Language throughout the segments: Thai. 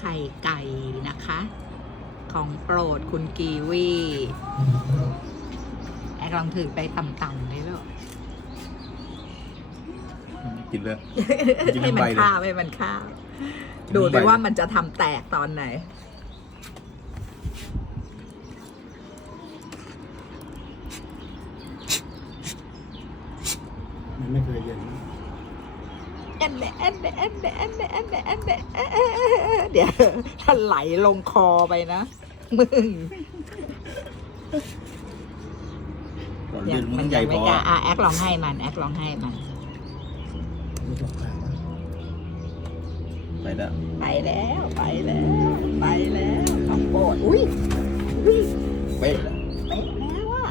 ไข่ไก่นะคะ ของโปรดคุณกีวีแอกลองถือไปต่ำๆได้หรอกินเลยกินให้ทั้งมัใบนเลยข้าวให้มันข้าวกินทั้งดูใบดิว่ามันจะทำแตกตอนไหน มันไม่เคยเย็น แอนเดแอนเดแอนเดแอนเดแอนเดแอนเดเดี๋ยวถ้าไหลลงคอไปนะ มึงตอนยัเลื่งนมัมันนใหยัญ่งพไม่อกล้าอะแอคลองให้มัน แอคลองให้มันรู้สึกแปลกนะไปแล้ว ไปแล้ว ไปแล้ว ไปแล้วของโปรดอุ้ยอุ้ยเป๊ะแล้ว เป๊ะแล้วอะ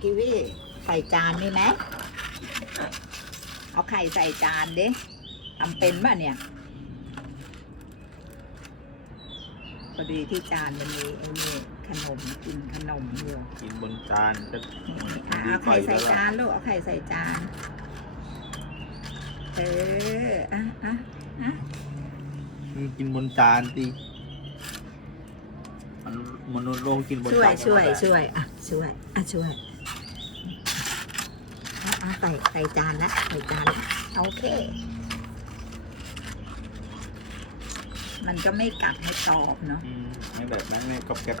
กิวี่ใส่จานนี่ไหมเอาไข่ใส่จานดิทำเป็นป่ะเนี่ยพอดีที่จานมันมีไอ้นี่ขนมกินขนมอยู่กินบนจานจะอะเอาไข่ใส่จานลูกเอาไข่ใส่จานเอออะอะอะ กินบนจานสิ มันมนุษย์โลกกินบนช่วยจานช่วยกันหมดอะช่วยอะช่วยอะช่วยอะอะใส่ใส่จานละใส่จานละโอเค มันก็ไม่กัดไม่ตอบเนาะอืมไม่แบบนั้นไม่กรอบแกรบ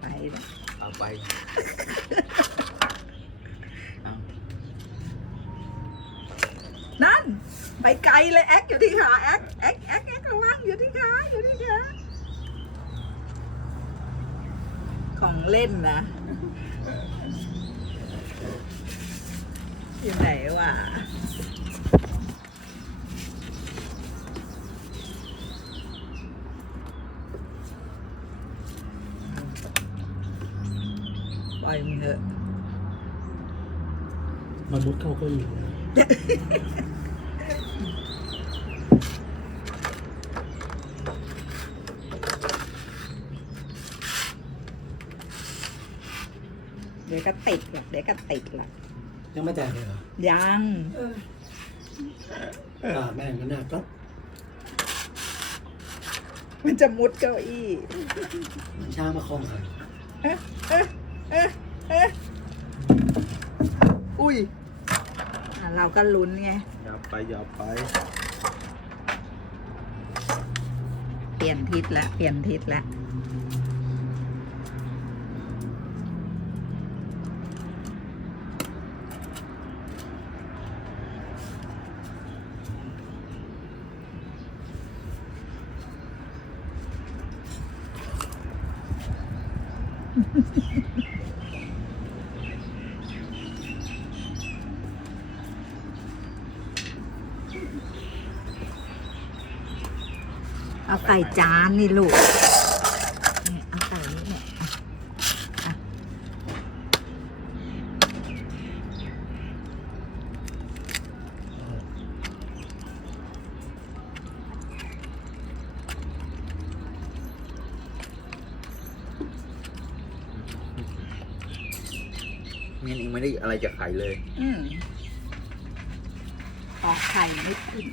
ไปละเอาไป ไปไกลเลยแอ๊กอยู่ที่ขาแอ๊กแอ๊กแอ๊กแอ๊กระวังอยู่ที่ขาอยู่ที่ขาของเล่นนะ อยู่ไหนวะปล่อยมันเถอะมันมุดเข้าเก็อยู่ เดี๋ยวก็ติดหรอกเดี๋ยวก็ติดหรอกยังไม่แตกเลยเหรอยังอ่าแม่งก็น่าก็มันจะมุดเก้าอี้มันช้างมาคล้องกันอุ้ยอะเราก็ลุ้นไง อย่าไปอย่าไปเปลี่ยนทิศละเปลี่ยนทิศละ เอาใส่จานนี่ลูกเนี่ยเอาใส่นี่เนี่ยอะอะ嗯 งั้นเองไม่ได้อะไรจะขายเลย อืมออกไข่ไม่ขึ้น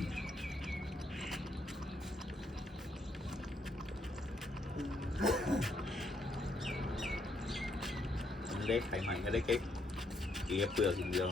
มันได้ไข่ใหม่ก็ได้แค่เกลียเปลือกอย่างเดียว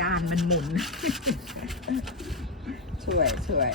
จานมันหมุน ช่วยช่วย